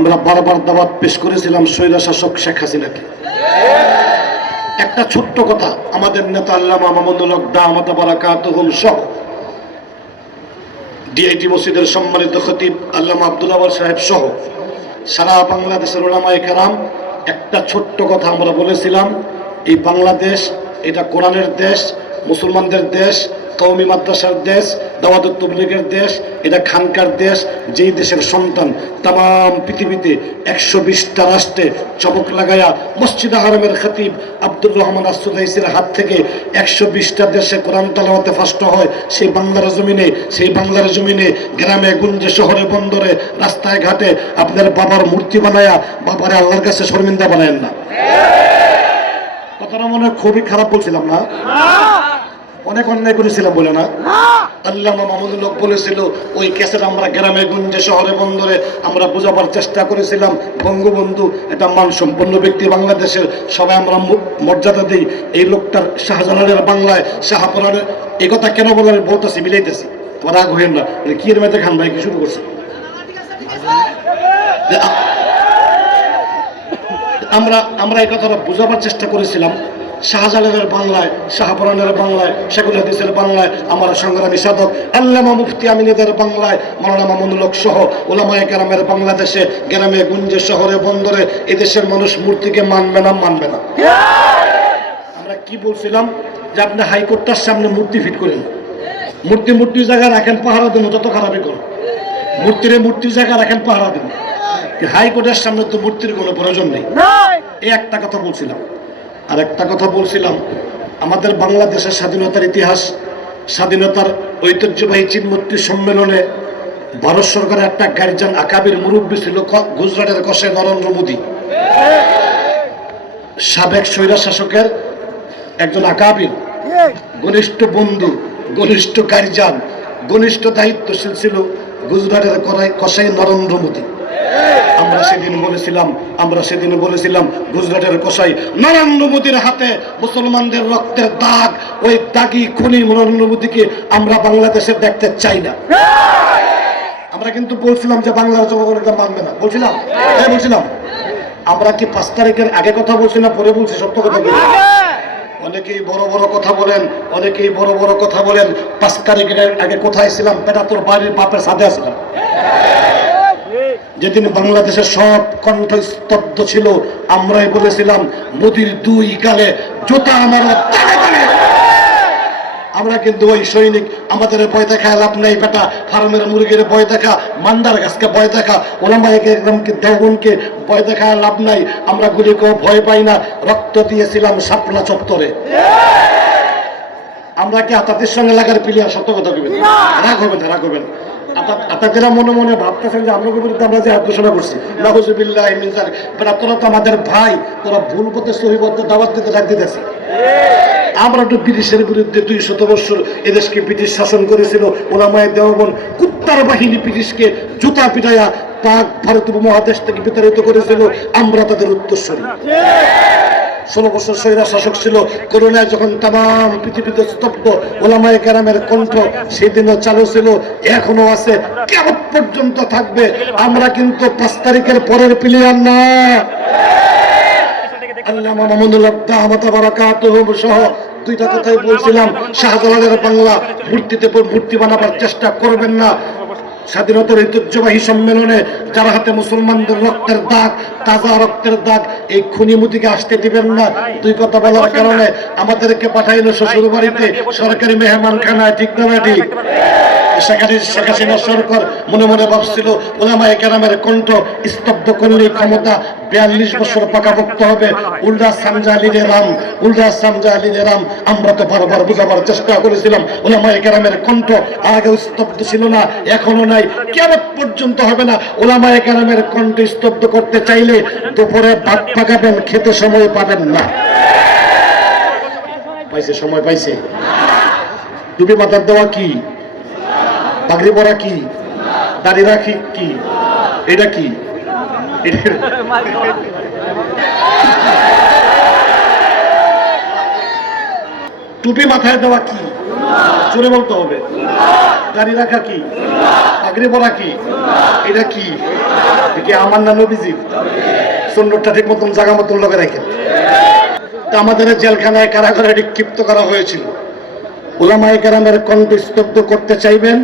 আমরা বারবার দাবাত পেশ করেছিলাম স্বৈরা শাসক শেখ হাসিনাকে। একটা ছোট্ট কথা, আমাদের নেতা আল্লামা মামুনুল হক দা আমাতা বারাকাতুহুম সহ ডিআইটি মসজিদের সম্মানিত খতিব আল্লামা আব্দুল আওয়াল সাহেব সহ সারা বাংলাদেশের ওলামায়ে কেরাম, একটা ছোট্ট কথা আমরা বলেছিলাম, এই বাংলাদেশ এটা কোরআনের দেশ, মুসলমানদের দেশ কৌমি মাদ্রাসার দেশ দাওয়াতুল তবলিগের দেশ, এটা খানকার দেশ, যেই দেশের সন্তান তাম পৃথিবীতে একশো বিশটা রাষ্ট্রে চমক লাগায়া মসজিদ আহরমের খতিব আব্দুর রহমান আসুদাইসের হাত থেকে একশো বিশটা দেশে কোরআন তালাওয়াতে ফার্স্ট হয়। সেই বাংলার জমিনে, সেই বাংলার জমিনে, গ্রামে, গুঞ্জে, শহরে, বন্দরে, রাস্তায়, ঘাটে আপনার বাবার মূর্তি বানায়া বাবারে আল্লাহর কাছে শর্মিন্দা বানায়েন না। কথাটা মনে খুবই খারাপ বলছিলাম না। অনেক অন্যায় করেছিলাম বলে না। আল্লাহ মাহমুদুল হক বলেছিল ওই ক্যাসেট আমরা গ্রামে গঞ্জে শহরে বন্দরে আমরা বোঝাবার চেষ্টা করেছিলাম। বঙ্গবন্ধু এটা মানসম্পন্ন ব্যক্তি বাংলাদেশের সবাই আমরা মর্যাদা দিই। এই লোকটার শাহজালালের বাংলায় শাহপুরানের এই কথা কেন বলার বলতেছি মিলাইতেছি। রাগ হইেন না। কি এর খান ভাই কি শুরু করছে? আমরা আমরা এই কথাটা বোঝাবার চেষ্টা করেছিলাম। শাহজালালের বাংলায় শাহপুরানের বাংলায় শেখুল হাদিসের বাংলায় আমার সংগ্রামী সাধক আল্লামা মুফতি আমিনীদের বাংলায় মাওলানা মামুনুল হক সহ ওলামায়ে কেরামের বাংলাদেশে গ্রামে গুঞ্জে শহরে বন্দরে এদেশের মানুষ মূর্তিকে মানবে না মানবে না। আমরা কি বলছিলাম যে আপনি হাইকোর্টটার সামনে মূর্তি ফিট করেন মূর্তি মূর্তির জায়গায় রাখেন পাহারা দেন যত খারাপই করুন মূর্তিরে মূর্তির জায়গায় রাখেন পাহারা দেন। হাইকোর্টের সামনে তো মূর্তির কোনো প্রয়োজন নেই। এই একটা কথা বলছিলাম। আর একটা কথা বলছিলাম, আমাদের বাংলাদেশের স্বাধীনতার ইতিহাস, স্বাধীনতার ঐতিহ্যবাহী চিনমূর্তি সম্মেলনে ভারত সরকারের একটা গার্জিয়ান আকাবির মুরব্বী ছিল গুজরাটের কষে নরেন্দ্র মোদী। সাবেক স্বৈরা শাসকের একজন আকাবির, ঘনিষ্ঠ বন্ধু, ঘনিষ্ঠ গার্জিয়ান ঘনিষ্ঠ দায়িত্বশীল ছিল গুজরাটের কষাই নরেন্দ্র মোদী। আমরা সেদিন বলেছিলাম, আমরা সেদিন বলেছিলাম, গুজরাটের কষাই নরেন্দ্র মোদীর হাতে মুসলমানদের রক্তের দাগ, ওই দাগি খুনি নরেন্দ্র মোদীকে আমরা বাংলাদেশে দেখতে চাই না। আমরা কিন্তু বলছিলাম যে বাংলার জনগণ এটা মানবে না। বলছিলাম? হ্যাঁ বলছিলাম। আমরা কি পাঁচ তারিখের আগে কথা বলছি না পরে বলছি সত্য কথা বলি অনেকেই বড় বড় কথা বলেন, অনেকেই বড় বড় কথা বলেন, পাঁচ তারিখের আগে কোথায় ছিলাম? পেটা তোর বাড়ির বাপের সাথে আসলাম। যেদিন বাংলাদেশের সব কণ্ঠ স্তব্ধ ছিল আমরাই বলেছিলাম মোদির দুই গালে জোতা আমার। আমরা কিন্তু ওই সৈনিক আমাদের ভয় দেখা লাভ নেই বেটা ফার্মের মুরগির ভয় দেখা মান্দার গাছকে ভয় দেখা ওলামাইকে একদমকে দেওগুনকে ভয় দেখা লাভ নাই আমরা গুলিকেও ভয় পাই না রক্ত দিয়েছিলাম শাপলা চত্বরে। আমরা কি আতাতের সঙ্গে লাগার প্লেয়ার সত্য কথা কবেন রাগ হবেন রাগ হবেন আতাতেরা মনে মনে ভাবতেছেন যে বিরুদ্ধে আমরা যে আলোচনা করছি? মিনজার তো আমাদের ভাই ভুল দিতে ডাক দিতেছি। আমরা তো ব্রিটিশের বিরুদ্ধে দুই শত বছর এদেশকে ব্রিটিশ শাসন করেছিল। ওলামায় দেওয়াবন কুত্তার বাহিনী ব্রিটিশকে জুতা পিটাইয়া পাক ভারত উপমহাদেশ থেকে বিতাড়িত করেছিল। আমরা তাদের উত্তরস্বরী ষোলো বছর সৈরা শাসক ছিল। করোনায় যখন তাম পৃথিবীতে স্তব্ধ ওলামায় কণ্ঠ সেদিনও চালু ছিল এখনও আছে। কেমন পর্যন্ত থাকবে, আমরা কিন্তু পাঁচ তারিখের পরের প্লেয়ার না। দুইটা কথাই বলছিলাম, শাহজালালের বাংলা মূর্তিতে মূর্তি বানাবার চেষ্টা করবেন না। স্বাধীনতার ঐতিহ্যবাহী সম্মেলনে যার হাতে মুসলমানদের রক্তের দাগ, তাজা রক্তের দাগ, এই খুনিমুদিকে আসতে দিবেন না। দুই কথা বলার কারণে আমাদেরকে পাঠাইলো শ্বশুর বাড়িতে সরকারি মেহমানখানায়, ঠিক না ঠিক? সরকার মনে মনে ভাবছিল কণ্ঠ স্তব্ধ করলেই ক্ষমতা বিয়াল্লিশ বছর পাকাপোক্ত হবে। উল্ডা সামজা রাম উল্ডা সামজা রাম, আমরা তো বারবার চেষ্টা করেছিলাম কণ্ঠ স্তব্ধ ছিল না এখনও নাই কেমন পর্যন্ত হবে না। ওলামায়ে কেরামের কণ্ঠ স্তব্ধ করতে চাইলে দুপুরে ভাত পাকাবেন, খেতে সময় পাবেন না। পাইছে, সময় পাইছে। টুপি মাথার দেওয়া কি? পাগড়ি পরা কি? দাড়ি রাখি কি? এটা কি? টুপি মাথায় দেওয়া কি? চলে বলতে হবে। গাড়ি রাখা কি? আগরে পড়া কি? এটা কি? এটি আমার না নবীজির? সুন্নতটা ঠিক মতন জায়গা মতন লোকে রাখেন আমাদের জেলখানায় কারাগারে নিক্ষিপ্ত করা হয়েছিল। ওলামাই কারামের কণ্ঠ স্তব্ধ করতে চাইবেন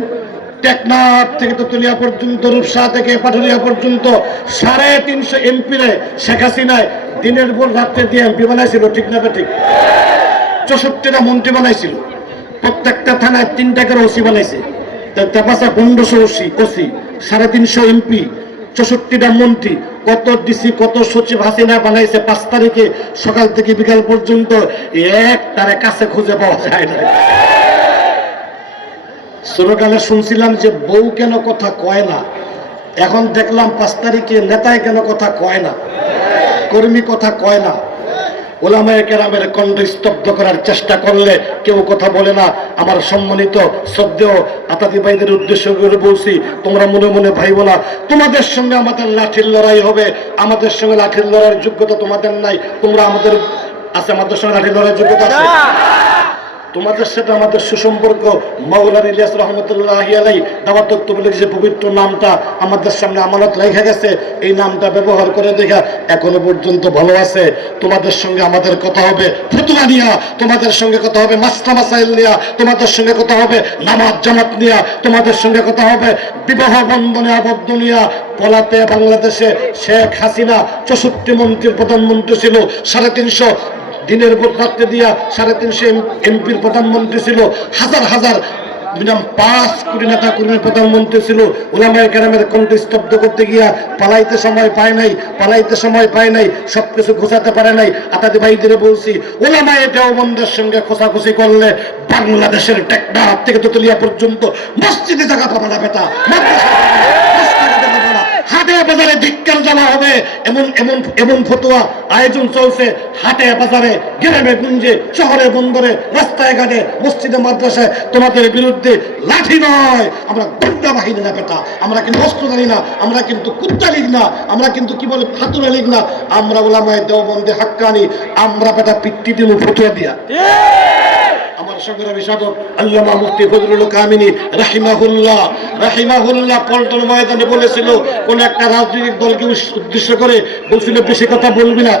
টেকনাফ থেকে তুলিয়া পর্যন্ত, রূপসা থেকে পাটুলিয়া পর্যন্ত, সাড়ে তিনশো এমপি রে শেখ হাসিনায় দিনের পর রাত্রে দিয়ে এমপি বানাইছিল, ঠিক না ঠিক চৌষট্টিটা মন্ত্রী বানাইছিল। প্রত্যেকটা থানায় তিনটা করে ওসি বানাইছে। তেপাসা পনেরোশো ওসি ওসি, সাড়ে তিনশো এমপি, চৌষট্টিটা মন্ত্রী, কত ডিসি, কত সচিব হাসিনা বানাইছে পাঁচ তারিখে, সকাল থেকে বিকাল পর্যন্ত, এক তারে কাছে খুঁজে পাওয়া যায় না। স্লোগানে শুনছিলাম যে বউ কেন কথা কয় না? এখন দেখলাম পাঁচ তারিখে নেতায় কেন কথা কয় না? কর্মী কথা কয় না? ওলামায় কেরামের কণ্ঠ স্তব্ধ করার চেষ্টা করলে কেউ কথা বলে না। আমার সম্মানিত, শ্রদ্ধেয় আতাদি ভাইদের উদ্দেশ্য করে বলছি, তোমরা মনে মনে ভাইব না। তোমাদের সঙ্গে আমাদের লাঠির লড়াই হবে। আমাদের সঙ্গে লাঠির লড়াইয়ের যোগ্যতা তোমাদের নাই। তোমরা আমাদের আছে, আমাদের সঙ্গে লাঠির লড়াইয়ের যোগ্যতা আছে। তোমাদের সাথে আমাদের সুসম্পর্ক মৌলান ইলিয়াস রহমতুল্লাহ আলাই দাওয়াত তত্ত্ববলীর যে পবিত্র নামটা আমাদের সামনে আমানত লেখা গেছে, এই নামটা ব্যবহার করে দেখা এখনও পর্যন্ত ভালো আছে। তোমাদের সঙ্গে আমাদের কথা হবে ফতুয়া নিয়া, তোমাদের সঙ্গে কথা হবে মাস্তা মাসাইল নিয়া, তোমাদের সঙ্গে কথা হবে নামাজ জামাত নিয়া, তোমাদের সঙ্গে কথা হবে বিবাহ বন্ধনে আবদ্ধ নিয়া। পলাতে বাংলাদেশে শেখ হাসিনা চৌষট্টি মন্ত্রীর প্রধানমন্ত্রী ছিল, সাড়ে তিনশো দিনের উপর রাত্রে দিয়া সাড়ে তিনশো এমপির প্রধানমন্ত্রী ছিল, হাজার হাজার পাঁচ কোটি নেতা কর্মীর প্রধানমন্ত্রী ছিল, ওলামায় কেরামের কণ্ঠ স্তব্ধ করতে গিয়া পালাইতে সময় পায় নাই, পালাইতে সময় পায় নাই, সবকিছু ঘোষাতে পারে নাই। আতাদি ভাইদের বলছি, ওলামায় দেওবন্দের সঙ্গে খোসাখুসি করলে বাংলাদেশের টেকনাফ থেকে তুলিয়া পর্যন্ত মসজিদে জায়গা পাবে না বেটা মাদ্রাসা পাবে না, মসজিদে পাবে না। হাটে বাজারে ধিক্কার জানা হবে। এমন এমন এমন ফতোয়া আয়োজন চলছে হাটে বাজারে, গ্রামে গুঞ্জে, শহরে বন্দরে, রাস্তায় ঘাটে, মসজিদে, মাদ্রাসায়। তোমাদের বিরুদ্ধে লাঠি নয়। আমরা গুন্ডা বাহিনী না বেটা। আমরা কিন্তু অস্ত্র জানি না। আমরা কিন্তু কুত্তা লিগ না। আমরা কিন্তু কি বলে, ফাতুরা লিগ না। আমরা ওলামায় দেওবন্দে হাক্কানি। আমরা বেটা পিত্তি দিন ফতুয়া দিয়া। আমার সংগ্রামী সাধক আল্লামা মুফতি ফজলুল কামিনী রাহিমাহুল্লাহ। রাহিমাহুল্লাহ পল্টন ময়দানে বলেছিল, কোন একটা রাজনৈতিক দলকে উদ্দেশ্য করে বলছিল, বেশি কথা বলবি না।